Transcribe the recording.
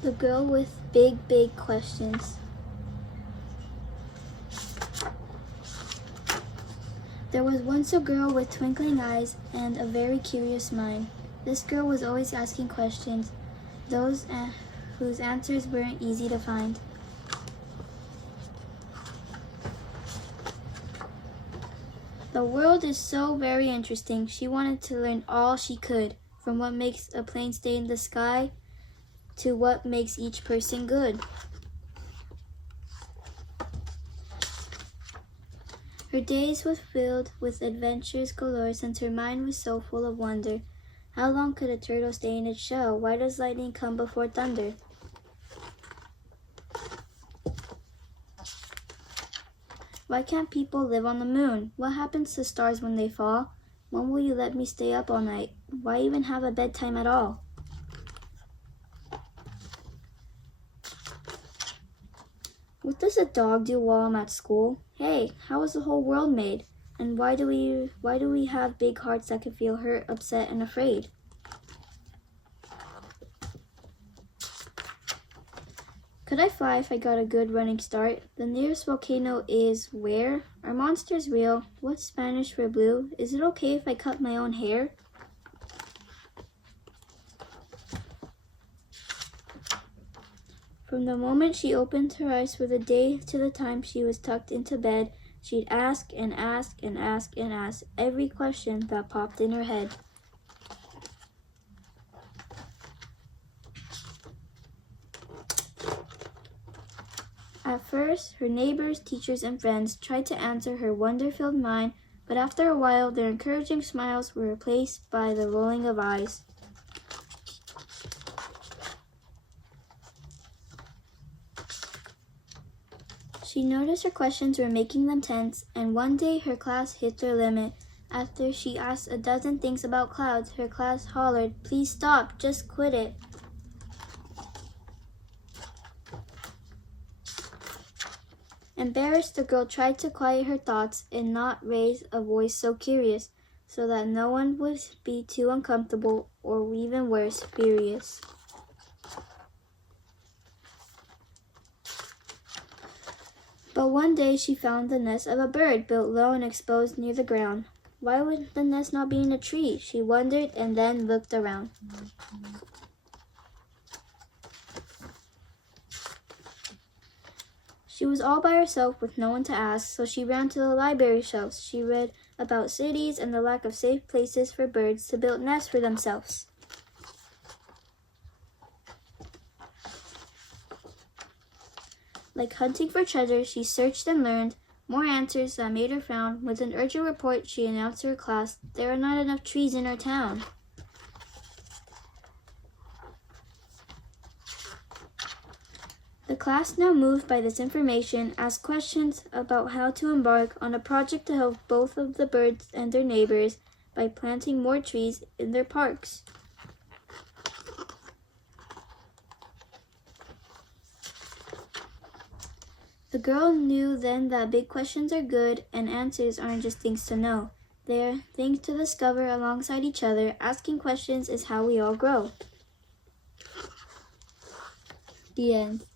The girl with big questions. There was once a girl with twinkling eyes and a very curious mind. This girl was always asking questions, those whose answers weren't easy to find. The world is so very interesting. She wanted to learn all she could, from what makes a plane stay in the sky to what makes each person good. Her days were filled with adventures galore since her mind was so full of wonder. How long could a turtle stay in its shell? Why does lightning come before thunder? Why can't people live on the moon? What happens to stars when they fall? When will you let me stay up all night? Why even have a bedtime at all? What does a dog do while I'm at school? Hey, how was the whole world made? And why do we have big hearts that can feel hurt, upset, and afraid? Could I fly if I got a good running start? The nearest volcano is where? Are monsters real? What's Spanish for blue? Is it okay if I cut my own hair? From the moment she opened her eyes for the day to the time she was tucked into bed, she'd ask and ask and ask and ask every question that popped in her head. At first, her neighbors, teachers, and friends tried to answer her wonder-filled mind, but after a while, their encouraging smiles were replaced by the rolling of eyes. She noticed her questions were making them tense, and one day her class hit their limit. After she asked a dozen things about clouds, her class hollered, "Please stop, just quit it." Embarrassed, the girl tried to quiet her thoughts and not raise a voice so curious, so that no one would be too uncomfortable or even worse, furious. But one day she found the nest of a bird built low and exposed near the ground. Why would the nest not be in a tree? She wondered and then looked around. She was all by herself with no one to ask, so she ran to the library shelves. She read about cities and the lack of safe places for birds to build nests for themselves. Like hunting for treasure, she searched and learned more answers that made her frown. With an urgent report, she announced to her class, "There are not enough trees in our town." The class, now moved by this information, asked questions about how to embark on a project to help both of the birds and their neighbors by planting more trees in their parks. The girl knew then that big questions are good and answers aren't just things to know. They are things to discover alongside each other. Asking questions is how we all grow. The end.